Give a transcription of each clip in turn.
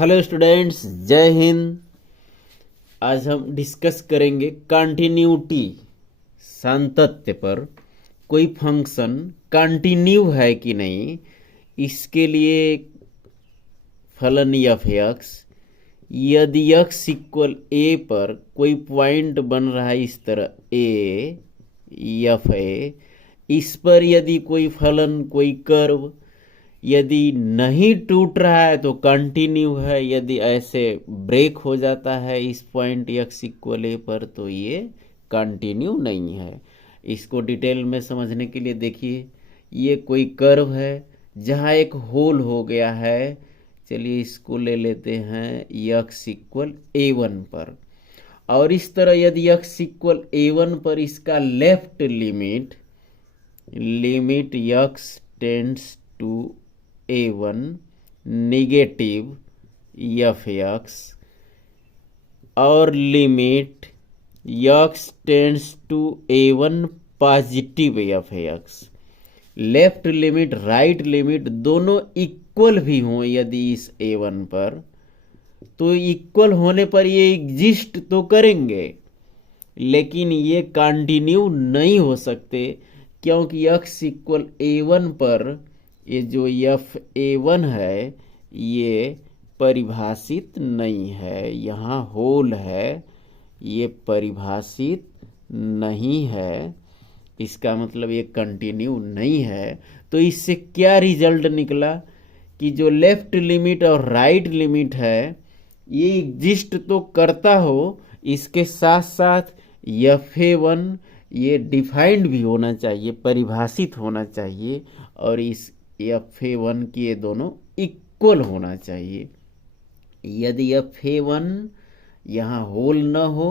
Hello students, जय हिंद। आज हम डिस्कस करेंगे कंटिन्यूटी, सातत्य पर। कोई फंक्शन कंटिन्यू है कि नहीं, इसके लिए फलन एफ एक्स, यदि एक्स इक्वल ए पर कोई पॉइंट बन रहा है इस तरह ए एफ ए, इस पर यदि कोई फलन, कोई कर्व यदि नहीं टूट रहा है तो कंटिन्यू है, यदि ऐसे ब्रेक हो जाता है इस पॉइंट एक्स इक्वल ए पर तो ये कंटिन्यू नहीं है। इसको डिटेल में समझने के लिए देखिए, ये कोई कर्व है जहाँ एक होल हो गया है। चलिए इसको ले लेते हैं एक्स इक्वल ए वन पर, और इस तरह यदि एक्स इक्वल ए वन पर इसका left limit x tends to A1 negative f x और limit x tends to A1 positive f x, left limit right limit दोनों इक्वल भी हों यदि इस A1 पर, तो इक्वल होने पर ये एग्जिस्ट तो करेंगे, लेकिन ये कंटिन्यू नहीं हो सकते, क्योंकि एक्स इक्वल A1 पर ये जो एफ ए वन है ये परिभाषित नहीं है, यहाँ होल है, ये परिभाषित नहीं है। इसका मतलब ये कंटिन्यू नहीं है। तो इससे क्या रिजल्ट निकला कि जो लेफ्ट लिमिट और राइट लिमिट है ये एग्जिस्ट तो करता हो, इसके साथ साथ एफ ए वन ये डिफाइंड भी होना चाहिए, परिभाषित होना चाहिए, और इस एफ ए वन की ये दोनों इक्वल होना चाहिए। यदि एफ ए वन यहाँ होल न हो,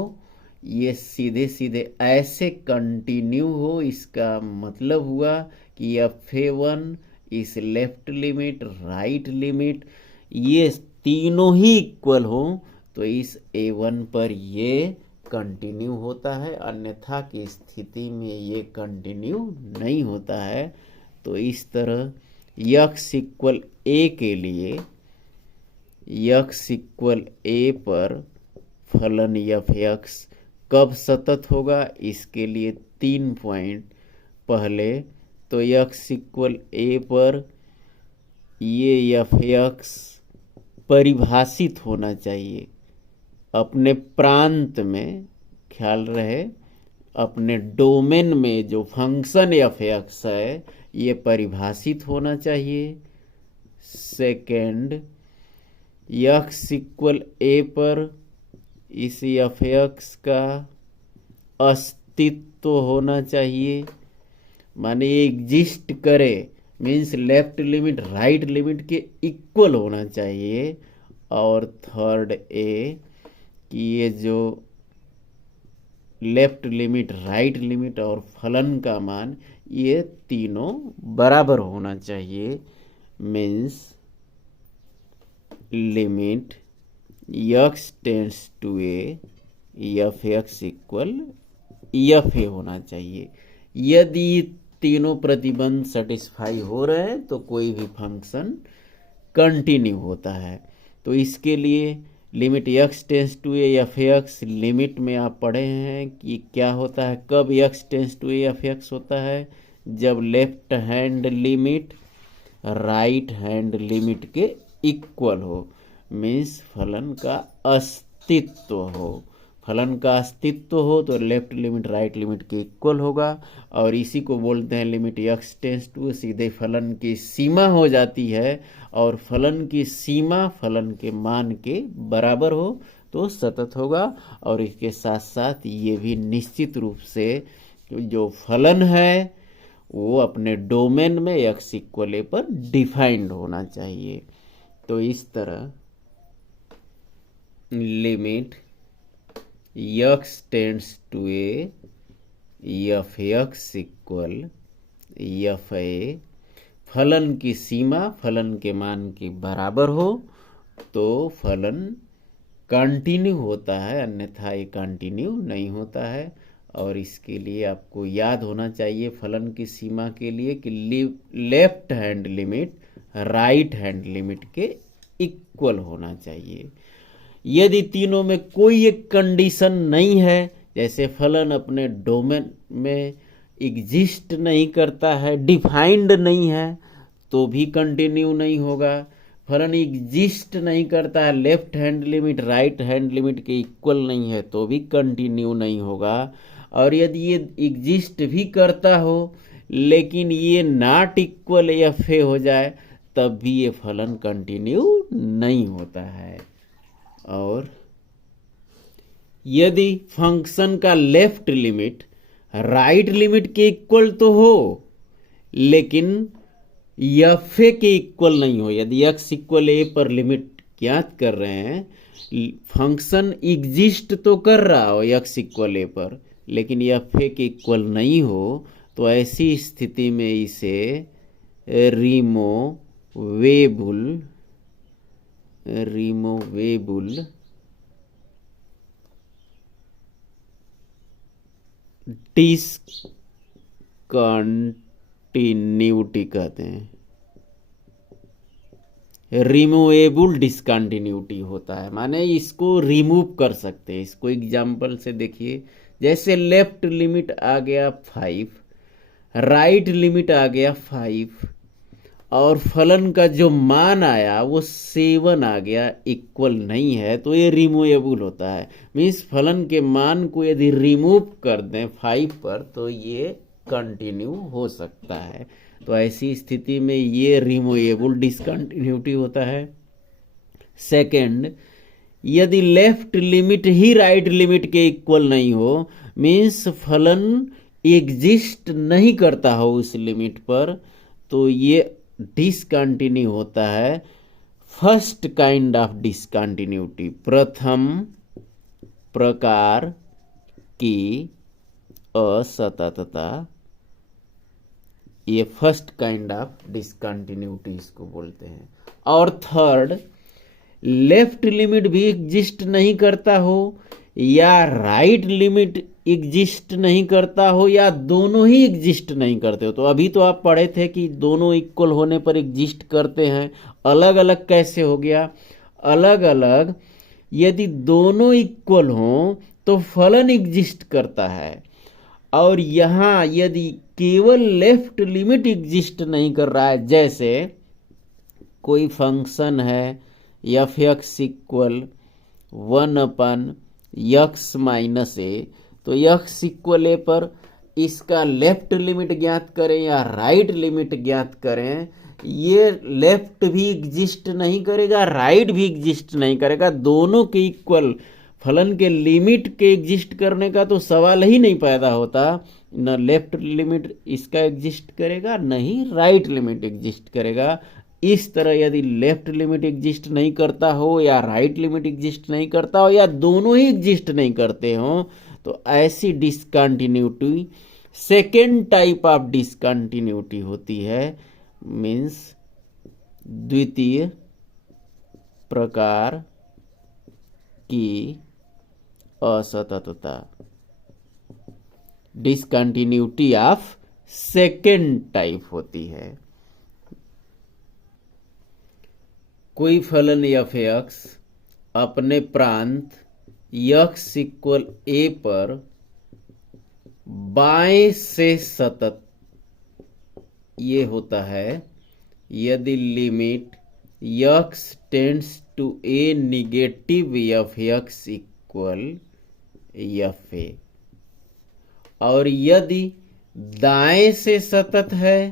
ये सीधे सीधे ऐसे कंटिन्यू हो, इसका मतलब हुआ कि एफ ए वन, इस लेफ्ट लिमिट, राइट लिमिट, ये तीनों ही इक्वल हो, तो इस ए वन पर ये कंटिन्यू होता है, अन्यथा की स्थिति में ये कंटिन्यू नहीं होता है। तो इस तरह एक्स इक्वल ए के लिए एक्स इक्वल ए पर फलन एफ एक्स कब सतत होगा, इसके लिए 3 पॉइंट। पहले तो एक्स इक्वल ए पर ये एफ एक्स परिभाषित होना चाहिए, अपने प्रांत में, ख्याल रहे अपने डोमेन में जो फंक्शन एफ एक्स है ये परिभाषित होना चाहिए। सेकेंड, एक्स इक्वल ए पर इस एफ एक्स का अस्तित्व होना चाहिए, माने एग्जिस्ट करे, means left limit right limit के इक्वल होना चाहिए। और थर्ड ए कि ये जो लेफ्ट लिमिट, राइट लिमिट और फलन का मान ये तीनों बराबर होना चाहिए, means limit x tends to a f x equal f a होना चाहिए। यदि तीनों प्रतिबंध सेटिस्फाई हो रहे हैं तो कोई भी फंक्शन कंटिन्यू होता है। तो इसके लिए limit x tends to a f x, limit में आप पढ़े हैं कि क्या होता है, कब x tends to a f x होता है, जब left hand limit right hand limit के इक्वल हो, मीन्स फलन का अस्तित्व हो। फलन का अस्तित्व हो तो लेफ्ट लिमिट राइट लिमिट के इक्वल होगा, और इसी को बोलते हैं लिमिट एक्स टेंस टू, सीधे फलन की सीमा हो जाती है, और फलन की सीमा फलन के मान के बराबर हो तो सतत होगा। और इसके साथ साथ ये भी निश्चित रूप से जो फलन है वो अपने डोमेन में एक्स इक्वल ए पर डिफाइंड होना चाहिए। तो इस तरह limit x tends to a f x equal f a, फलन की सीमा फलन के मान के बराबर हो तो फलन कंटिन्यू होता है, अन्यथा ये कंटिन्यू नहीं होता है। और इसके लिए आपको याद होना चाहिए फलन की सीमा के लिए कि left hand limit right hand limit के इक्वल होना चाहिए। यदि तीनों में कोई एक कंडीशन नहीं है, जैसे फलन अपने डोमेन में एग्जिस्ट नहीं करता है, डिफाइंड नहीं है, तो भी कंटिन्यू नहीं होगा। फलन एग्जिस्ट नहीं करता है, left hand limit right hand limit के इक्वल नहीं है, तो भी कंटिन्यू नहीं होगा। और यदि ये एग्जिस्ट भी करता हो लेकिन ये नॉट इक्वल या फे हो जाए, तब भी ये फलन कंटिन्यू नहीं होता है। और यदि फंक्शन का लेफ्ट लिमिट राइट लिमिट के इक्वल तो हो लेकिन एफ के इक्वल नहीं हो, यदि x इक्वल ए पर लिमिट ज्ञात कर रहे हैं, फंक्शन एग्जिस्ट तो कर रहा हो x इक्वल ए पर, लेकिन एफ के इक्वल नहीं हो, तो ऐसी स्थिति में इसे रिमूवेबल डिसकंटिन्यूटी कहते हैं। रिमूवेबल डिसकंटिन्यूटी होता है, माने इसको रिमूव कर सकते हैं। इसको एग्जाम्पल से देखिए, जैसे लेफ्ट लिमिट आ गया 5, राइट लिमिट आ गया 5, और फलन का जो मान आया वो 7 आ गया, इक्वल नहीं है, तो ये रिमूवेबल होता है। मीन्स फलन के मान को यदि रिमूव कर दें 5 पर, तो ये कंटिन्यू हो सकता है। तो ऐसी स्थिति में ये रिमूवेबल डिसकंटिन्यूटी होता है। सेकंड, यदि लेफ्ट लिमिट ही राइट लिमिट के इक्वल नहीं हो, मीन्स फलन एग्जिस्ट नहीं करता हो उस लिमिट पर, तो ये डिसकंटिन्यू होता है। फर्स्ट काइंड ऑफ डिसकंटिन्यूटी, प्रथम प्रकार की असततता, ये फर्स्ट काइंड ऑफ डिसकंटिन्यूटी इसको बोलते हैं। और थर्ड, लेफ्ट लिमिट भी एग्जिस्ट नहीं करता हो या राइट लिमिट एग्जिस्ट नहीं करता हो या दोनों ही एग्जिस्ट नहीं करते हो। तो अभी तो आप पढ़े थे कि दोनों इक्वल होने पर एग्जिस्ट करते हैं। अलग अलग कैसे हो गया? अलग अलग यदि दोनों इक्वल हों तो फलन एग्जिस्ट करता है, और यहाँ यदि केवल लेफ्ट लिमिट एग्जिस्ट नहीं कर रहा है, जैसे कोई फंक्शन है f x equal 1/x minus a, तो x इक्वल ए पर इसका लेफ्ट लिमिट ज्ञात करें या राइट लिमिट ज्ञात करें, ये लेफ्ट भी एग्जिस्ट नहीं करेगा, राइट भी एग्जिस्ट नहीं करेगा, दोनों के इक्वल फलन के लिमिट के एग्जिस्ट करने का तो सवाल ही नहीं पैदा होता। न लेफ्ट लिमिट इसका एग्जिस्ट करेगा, न ही राइट लिमिट एग्जिस्ट करेगा। इस तरह यदि लेफ्ट लिमिट एग्जिस्ट नहीं करता हो या राइट लिमिट एग्जिस्ट नहीं करता हो या दोनों ही एग्जिस्ट नहीं करते हो, तो ऐसी discontinuity second type of discontinuity होती है, मीन्स द्वितीय प्रकार की असततता, डिसकंटिन्यूटी ऑफ सेकेंड टाइप होती है। कोई फलन एफ एक्स अपने प्रांत x इक्वल ए पर बाएं से सतत ये होता है यदि limit x tends to a negative f x equal f a, और यदि दाएं से सतत है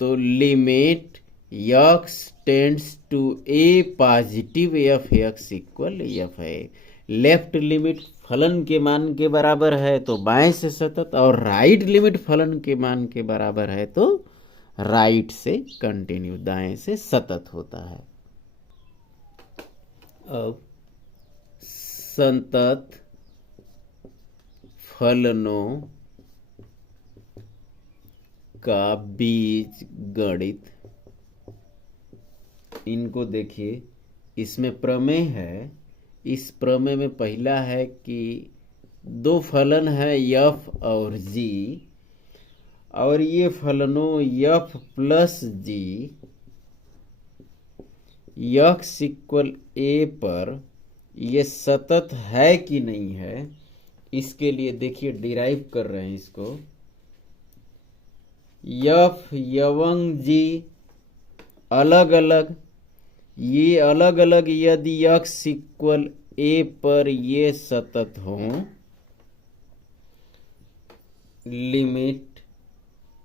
तो limit x tends to a positive f x equal f है। लेफ्ट लिमिट फलन के मान के बराबर है तो बाएं से सतत, और राइट लिमिट फलन के मान के बराबर है तो राइट से कंटिन्यू, दाएं से सतत होता है। अब संतत फलनों का बीज गणित, इनको देखिए, इसमें प्रमेय है। इस प्रमेय में पहला है कि दो फलन है f और g, और ये फलनों f plus g x equal a पर ये सतत है कि नहीं है, इसके लिए देखिए डिराइव कर रहे हैं इसको। यफ यवंग जी अलग अलग, ये अलग अलग यदि यक्स इक्वल ए पर ये सतत हों, limit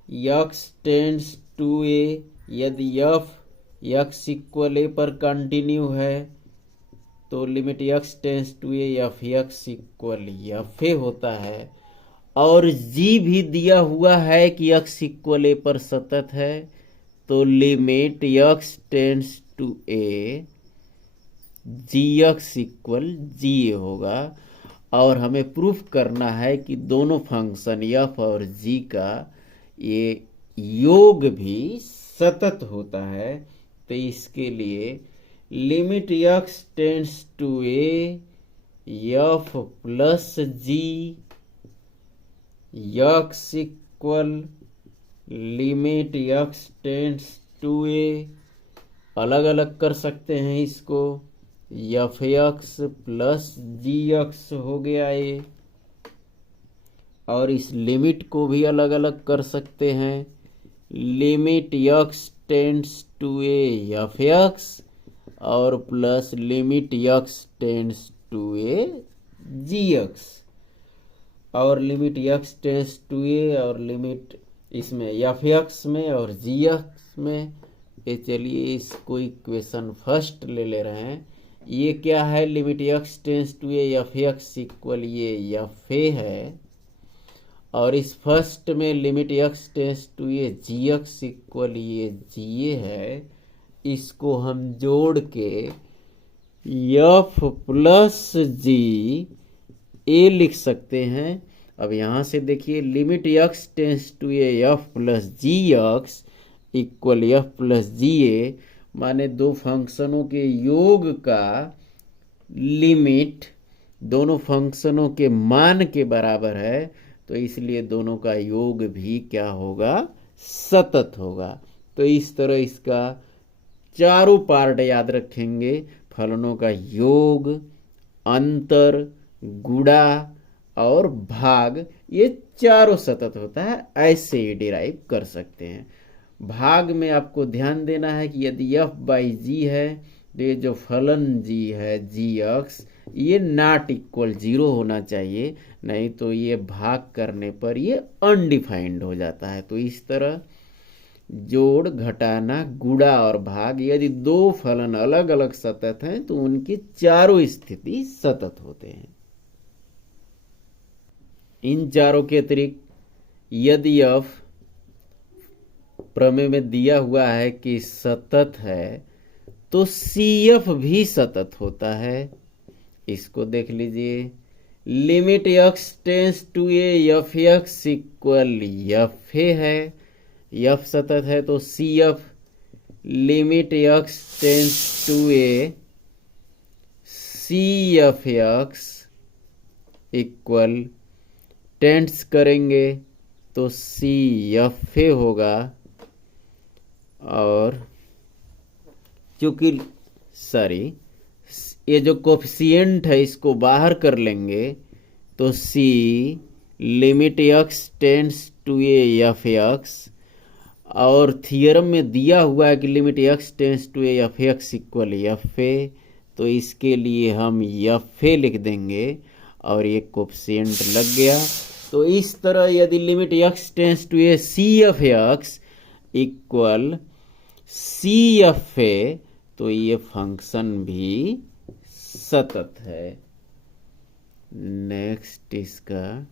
x tends to a, यदि यफ यक्स इक्वल ए पर कंटिन्यू है तो limit x tends to a f x equal f a होता है। और जी भी दिया हुआ है कि यक्स इक्वल ए पर सतत है, तो limit x tends to a g x equal g a होगा। और हमें प्रूफ करना है कि दोनों फंक्शन एफ और जी का ये योग भी सतत होता है। तो इसके लिए limit x tends to a f plus g x equal limit x tends to a, अलग अलग कर सकते हैं इसको, f x plus g x हो गया ये। और इस लिमिट को भी अलग अलग कर सकते हैं, limit x tends to a f x और plus limit x tends to a g x. और limit x tends to a और लिमिट इसमें एफ एक्स में और जी एक्स में। ये चलिए इसको इक्वेशन फर्स्ट ले रहे हैं। ये क्या है, limit x tends to a f x equal ये एफ ए है। और इस फर्स्ट में limit x tends to a g x equal ये जी ए है। इसको हम जोड़ के एफ प्लस जी ए लिख सकते हैं। अब यहाँ से देखिए limit x tends to a f plus g x equal f plus g a, माने दो फंक्शनों के योग का लिमिट दोनों फंक्शनों के मान के बराबर है, तो इसलिए दोनों का योग भी क्या होगा, सतत होगा। तो इस तरह इसका चारों पार्ट याद रखेंगे, फलनों का योग, अंतर, गुणा और भाग, ये चारों सतत होता है। ऐसे ही डिराइव कर सकते हैं। भाग में आपको ध्यान देना है कि यदि एफ बाई जी है तो ये जो फलन जी है जी एक्स, ये नॉट इक्वल 0 होना चाहिए, नहीं तो ये भाग करने पर ये अनडिफाइंड हो जाता है। तो इस तरह जोड़, घटाना, गुणा और भाग, यदि दो फलन अलग अलग सतत हैं तो उनकी चारों स्थिति सतत होते हैं। इन चारों के अतिरिक्त यदि एफ प्रमेय में दिया हुआ है कि सतत है तो सी एफ भी सतत होता है। इसको देख लीजिए, limit x tends to a f x equal f a है, एफ सतत है तो c f limit x tends to a c f x equal tends करेंगे तो सी एफ ए होगा। और चूंकि ये जो कोफिशिएंट है इसको बाहर कर लेंगे तो c limit x tends to a f x, और थियरम में दिया हुआ है कि limit x tends to a f x equal f a, तो इसके लिए हम एफ ए लिख देंगे और ये कोफिशिएंट लग गया। तो इस तरह यदि limit x tends to a c f x equal c f a, तो ये फंक्शन भी सतत है। नेक्स्ट इसका,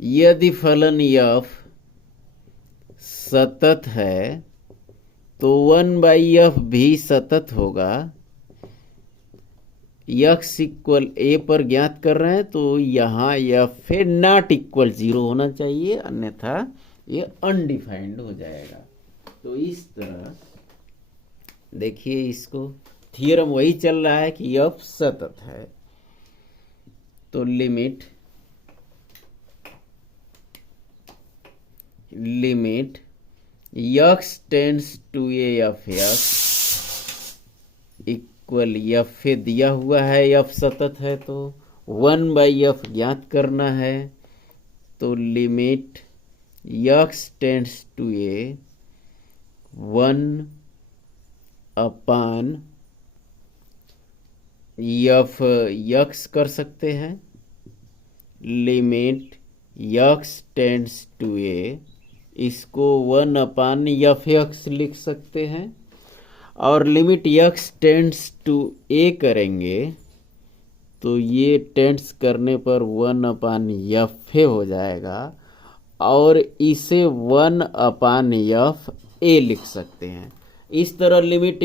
यदि फलन एफ सतत है तो 1/f भी सतत होगा। एक्स इक्वल ए पर ज्ञात कर रहे हैं तो यहाँ एफ ए नॉट इक्वल 0 होना चाहिए, अन्यथा ये अनडिफाइंड हो जाएगा। तो इस तरह देखिए, इसको थियरम वही चल रहा है कि एफ सतत है। तो limit x tends to a f x equal f a दिया हुआ है, एफ सतत है तो 1/f ज्ञात करना है। तो limit x tends to a 1/f x कर सकते हैं। Limit x tends to a, इसको 1/f यक्स लिख सकते हैं। और limit x tends to a करेंगे तो ये टेंड्स करने पर 1/f हो जाएगा और इसे 1/f ए लिख सकते हैं। इस तरह लिमिट,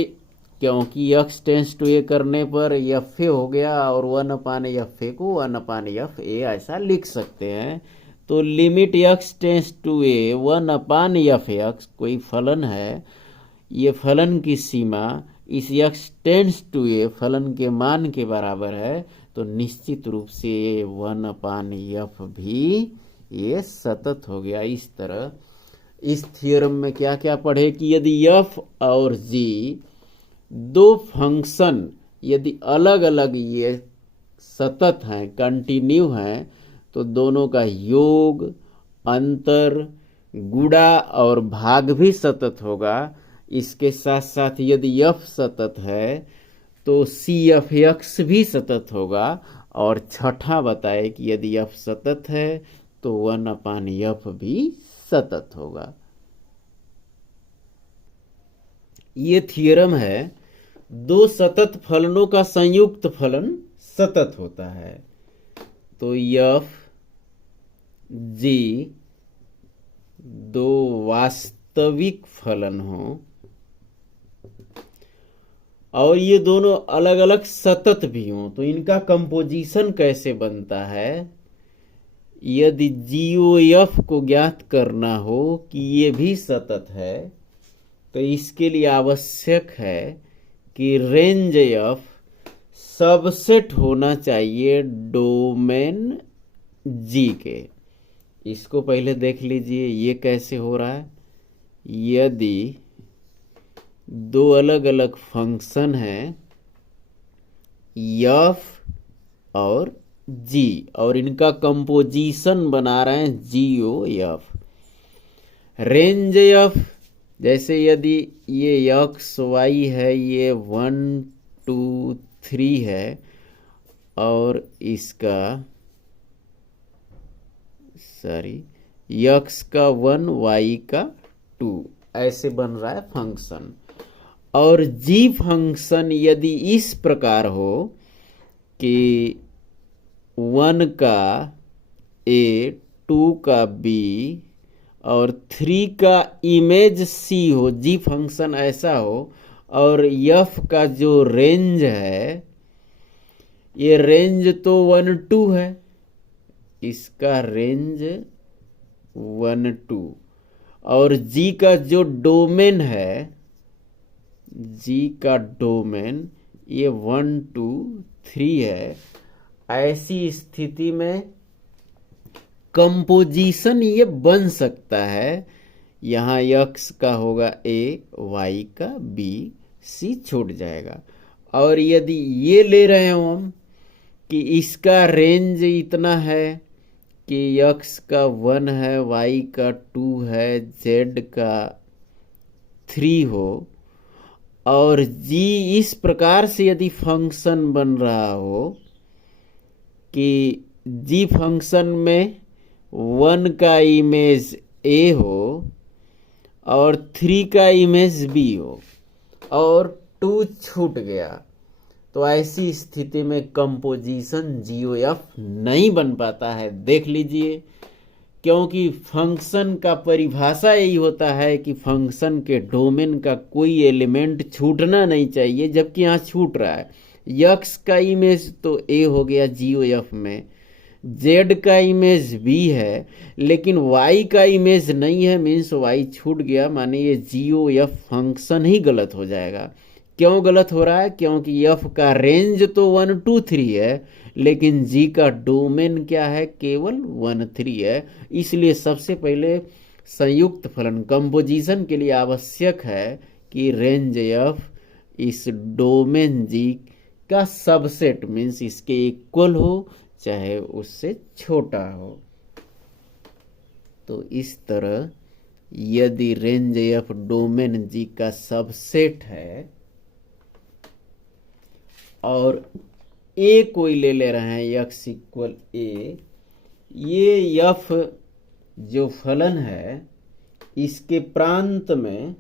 क्योंकि यक्स टेंड्स टू ए करने पर एफ ए हो गया और 1/f ए को 1/f ए ऐसा लिख सकते हैं। तो limit x tends to a 1/f x कोई फलन है, ये फलन की सीमा इस यक्स टेंड्स टू ए फलन के मान के बराबर है, तो निश्चित रूप से 1/f भी ये सतत हो गया। इस तरह इस थ्योरम में क्या क्या पढ़े कि यदि f और g दो फंक्शन यदि अलग अलग ये सतत हैं, कंटिन्यू हैं, तो दोनों का योग, अंतर, गुणा और भाग भी सतत होगा। इसके साथ साथ यदि f सतत है तो CF(x) भी सतत होगा। और छठा बताए कि यदि f सतत है तो 1/f भी सतत होगा। ये थ्योरम है दो सतत फलनों का संयुक्त फलन सतत होता है। तो f g दो वास्तविक फलन हो और ये दोनों अलग अलग सतत भी हों, तो इनका कंपोजिशन कैसे बनता है। यदि GOF को ज्ञात करना हो कि ये भी सतत है तो इसके लिए आवश्यक है कि रेंज F सबसेट होना चाहिए डोमेन G के। इसको पहले देख लीजिए ये कैसे हो रहा है। यदि दो अलग अलग फंक्शन हैं f और g और इनका कंपोजिशन बना रहे हैं GOF। रेंज f जैसे यदि ये x y है, ये 1 2 3 है और इसका x का 1 y का 2 ऐसे बन रहा है फंक्शन। और g फंक्शन यदि इस प्रकार हो कि 1 का a 2 का b और 3 का इमेज c हो, g फंक्शन ऐसा हो और f का जो रेंज है, ये रेंज तो 1 2 है, इसका रेंज 1 2 और g का जो डोमेन है, g का डोमेन ये 1 2 3 है। ऐसी स्थिति में कंपोजिशन ये बन सकता है। यहाँ x का होगा a, y का b, c छूट जाएगा। और यदि ये ले रहे हो हम कि इसका रेंज इतना है कि x का 1 है, y का 2 है, z का 3 हो और g इस प्रकार से यदि फंक्शन बन रहा हो कि g फंक्शन में 1 का इमेज a हो और 3 का इमेज b हो और 2 छूट गया, तो ऐसी स्थिति में कंपोजिशन GOF नहीं बन पाता है। देख लीजिए, क्योंकि फंक्शन का परिभाषा यही होता है कि फंक्शन के डोमेन का कोई एलिमेंट छूटना नहीं चाहिए, जबकि यहाँ छूट रहा है। x का इमेज तो a हो गया GOF में, z का इमेज b है, लेकिन y का इमेज नहीं है, मीन्स y छूट गया, माने ये GOF फंक्शन ही गलत हो जाएगा। क्यों गलत हो रहा है? क्योंकि f का रेंज तो 1 2 3 है, लेकिन g का डोमेन क्या है? केवल 1 3 है। इसलिए सबसे पहले संयुक्त फलन कंपोजिशन के लिए आवश्यक है कि रेंज एफ इस डोमेन जी का सबसेट मीन्स इसके इक्वल हो चाहे उससे छोटा हो। तो इस तरह यदि रेंज एफ डोमेन जी का सबसेट है और ए कोई ले रहे हैं एक्स इक्वल ए, ये एफ जो फलन है इसके प्रांत में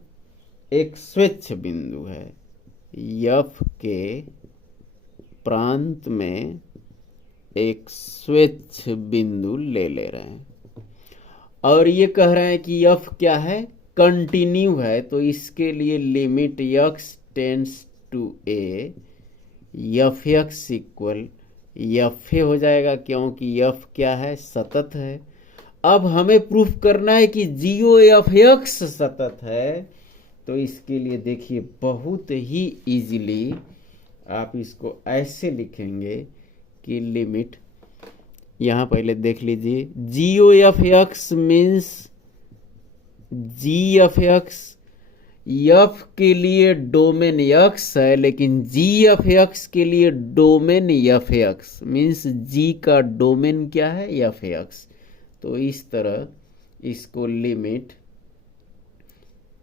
एक स्वच्छ बिंदु है, एफ के प्रांत में एक स्वच्छ बिंदु ले रहे हैं और ये कह रहे हैं कि एफ क्या है, कंटिन्यू है। तो इसके लिए limit x tends to a f x equal f a हो जाएगा, क्योंकि एफ क्या है, सतत है। अब हमें प्रूफ करना है कि जीओ एफ एक्स सतत है। तो इसके लिए देखिए बहुत ही इजीली आप इसको ऐसे लिखेंगे कि लिमिट, यहाँ पहले देख लीजिए, जीओ एफ एक्स मीन्स जी एफ एक्स, एफ के लिए डोमेन एक्स है लेकिन जी एफ एक्स के लिए डोमेन एफ एक्स मीन्स जी का डोमेन क्या है, एफ एक्स। तो इस तरह इसको limit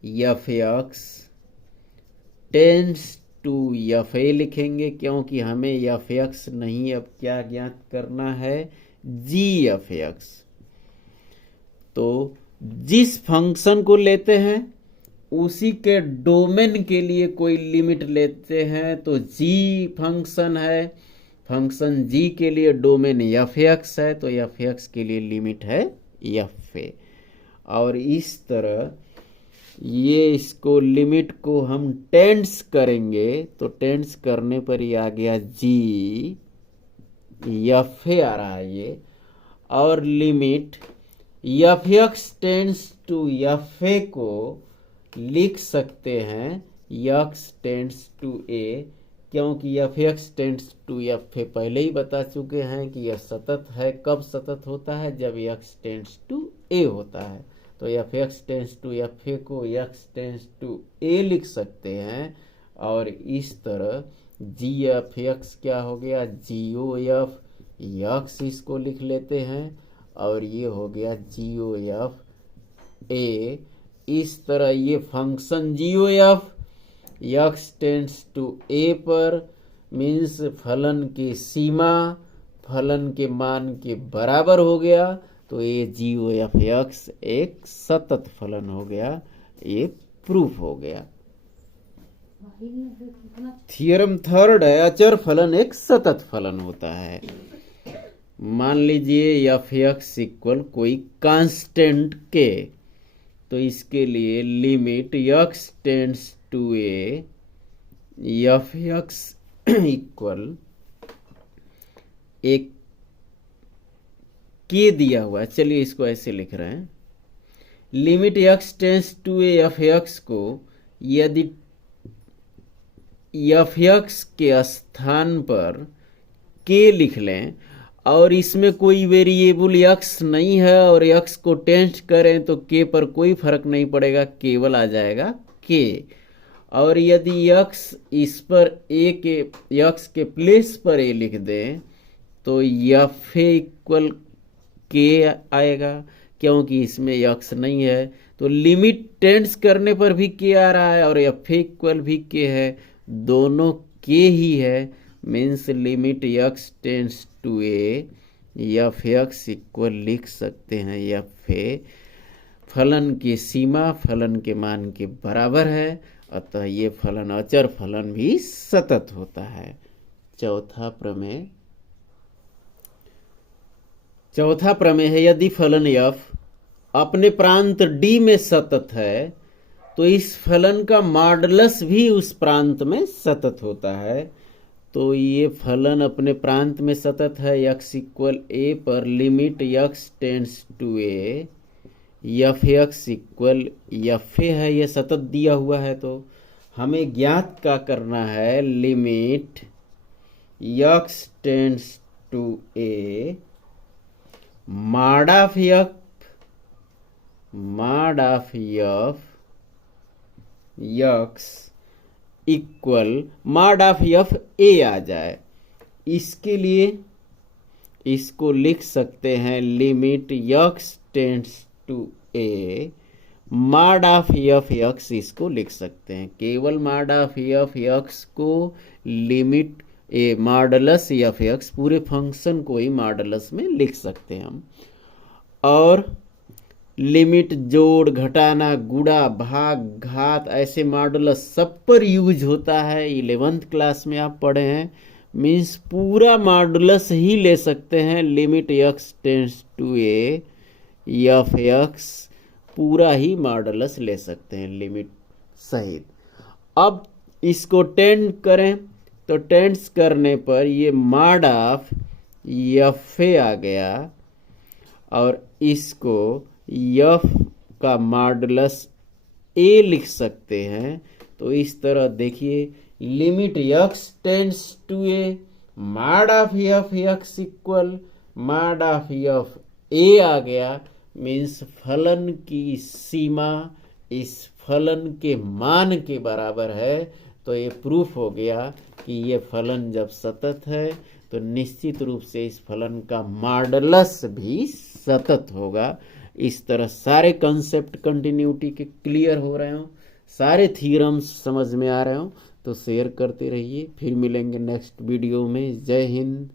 f x tends to f a लिखेंगे, क्योंकि हमें एफ एक्स नहीं अब क्या ज्ञात करना है, जी एफ एक्स। तो जिस फंक्शन को लेते हैं उसी के डोमेन के लिए कोई लिमिट लेते हैं। तो जी फंक्शन है, फंक्शन जी के लिए डोमेन एफ एक्स है, तो एफ एक्स के लिए लिमिट है एफ ए। और इस तरह ये इसको लिमिट को हम टेंड्स करेंगे, तो टेंड्स करने पर ही आ गया जी एफ ए आ रहा है ये। और limit f x tends to f a को लिख सकते हैं एक्स टेंड्स टू ए, क्योंकि f x tends to f a पहले ही बता चुके हैं कि यह सतत है। कब सतत होता है, जब एक्स टेंड्स टू ए होता है। तो f x tends to f a को एक्स टेंड्स टू ए लिख सकते हैं। और इस तरह जी एफ एक्स क्या हो गया, जी ओ एफ एक्स, इसको लिख लेते हैं और ये हो गया जी ओ एफ ए। इस तरह ये function g o f x tends to a पर मीन्स फलन की सीमा फलन के मान के बराबर हो गया। तो ये जी ओ एफ एक्स एक सतत फलन हो गया, ये प्रूफ हो गया। थियरम थर्ड है, अचर फलन एक सतत फलन होता है। मान लीजिए एफ एक्स इक्वल कोई कांस्टेंट के, तो इसके लिए limit x tends to a f x equal एक के दिया हुआ है, चलिए इसको ऐसे लिख रहे हैं। Limit x tends to a f x को यदि एफ एक्स के स्थान पर के लिख लें और इसमें कोई वेरिएबल एक्स नहीं है और एक्स को टेंस करें तो के पर कोई फर्क नहीं पड़ेगा, केवल आ जाएगा के। और यदि एक्स इस पर ए के एक्स के प्लेस पर ए लिख दें तो एफ ए इक्वल के आएगा, क्योंकि इसमें एक्स नहीं है। तो लिमिट टेंस करने पर भी के आ रहा है और एफ ए इक्वल भी के है, दोनों के ही है। Means limit x tends to a f x equal लिख सकते हैं एफ ए, फलन की सीमा फलन के मान के बराबर है, अतः ये फलन अचर फलन भी सतत होता है। चौथा प्रमेय है, यदि फलन f अपने प्रांत d में सतत है तो इस फलन का मॉडुलस भी उस प्रांत में सतत होता है। तो ये फलन अपने प्रांत में सतत है, x इक्वल ए पर limit x tends to a f x equal f a है, ये सतत दिया हुआ है। तो हमें ज्ञात क्या करना है, limit x tends to a mod of f mod of f x equal mod of f a आ जाए, इसके लिए इसको लिख सकते हैं limit x tends to a mod of f x, इसको लिख सकते हैं। केवल मॉड ऑफ एफ एक्स को limit a modulus f x, पूरे फंक्शन को ही मॉडलस में लिख सकते हैं हम। और लिमिट जोड़, घटाना, गुणा, भाग, घात, ऐसे मॉडुलस सब पर यूज होता है। 11th क्लास में आप पढ़े हैं। मीन्स पूरा मॉडुलस ही ले सकते हैं। Limit x tends to a f x, पूरा ही मॉडुलस ले सकते हैं लिमिट सहित। अब इसको टेंड करें तो टेंड्स करने पर ये मॉड ऑफ एफ ए आ गया, और इसको एफ का मॉडुलस ए लिख सकते हैं। तो इस तरह देखिए, limit x tends to a mod of f x equal mod of f a आ गया। मीन्स फलन की सीमा इस फलन के मान के बराबर है। तो ये प्रूफ हो गया कि ये फलन जब सतत है तो निश्चित रूप से इस फलन का मॉडुलस भी सतत होगा। इस तरह सारे कंसेप्ट कंटिन्यूटी के क्लियर हो रहे हों, सारे थ्योरम्स समझ में आ रहे हों तो शेयर करते रहिए। फिर मिलेंगे नेक्स्ट वीडियो में। जय हिंद।